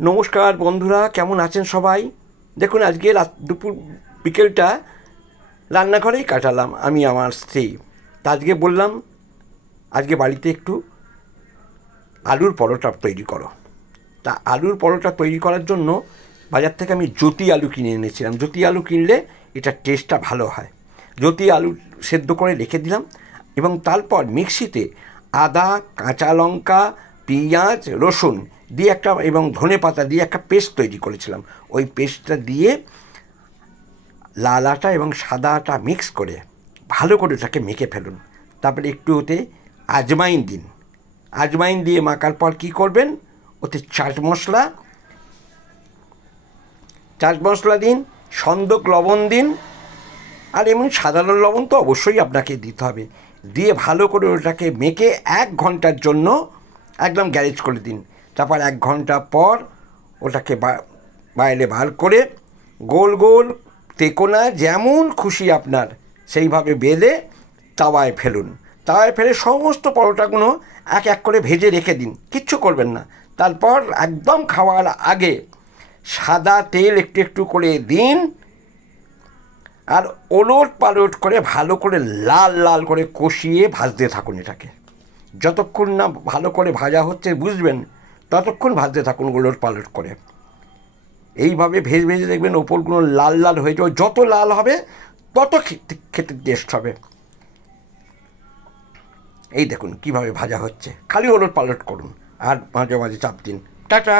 নমস্কার বন্ধুরা, কেমন আছেন সবাই? দেখুন, আজকে দুপুর বিকেলটা রান্নাঘরেই কাটালাম আমি আমার স্ত্রী। তা আজকে বললাম আজকে বাড়িতে একটু আলুর পরোটা তৈরি করো। তা আলুর পরোটা তৈরি করার জন্য বাজার থেকে আমি জ্যোতি আলু কিনে এনেছিলাম। জ্যোতি আলু কিনলে এটার টেস্টটা ভালো হয়। জ্যোতি আলু সেদ্ধ করে রেখে দিলাম এবং তারপর মিক্সিতে আদা, কাঁচা লঙ্কা, পেঁয়াজ, রসুন দিয়ে একটা এবং ধনে পাতা দিয়ে একটা পেস্ট তৈরি করেছিলাম। ওই পেস্টটা দিয়ে লাল আটা এবং সাদা আটা মিক্স করে ভালো করে ওটাকে মেখে ফেলুন। তারপরে একটু ওতে আজওয়াইন দিন। আজওয়াইন দিয়ে মাখার পর কী করবেন, ওতে চাট মশলা দিন, সন্দক লবণ দিন, আর এমন সাধারণ লবণ তো অবশ্যই আপনাকে দিতে হবে। দিয়ে ভালো করে ওটাকে মেখে 1 ঘন্টার জন্য একদম গ্যারেজ করে দিন। তারপর 1 ঘন্টা পর ওটাকে বাইরে বার করে গোল গোল তেকোনা যেমন খুশি আপনার সেইভাবে বেলে তাওয়ায় ফেলুন। তাওয়ায় ফেলে সমস্ত পরোটাগুলো এক এক করে ভেজে রেখে দিন, কিচ্ছু করবেন না। তারপর একদম খাওয়ার আগে সাদা তেল একটু একটু করে দিন, আর ওলট পালট করে ভালো করে লাল লাল করে কষিয়ে ভাজতে থাকুন। এটাকে যতক্ষণ না ভালো করে ভাজা হচ্ছে বুঝবেন, ততক্ষণ ভাজতে থাকুন ওলট পালট করে। এইভাবে ভেজে ভেজে দেখবেন ওপরগুলো লাল লাল হয়ে যাবে। যত লাল হবে তত খেতে টেস্ট হবে। এই দেখুন কীভাবে ভাজা হচ্ছে, খালি ওলট পালট করুন আর মাঝে মাঝে চাপ দিন। টাটা।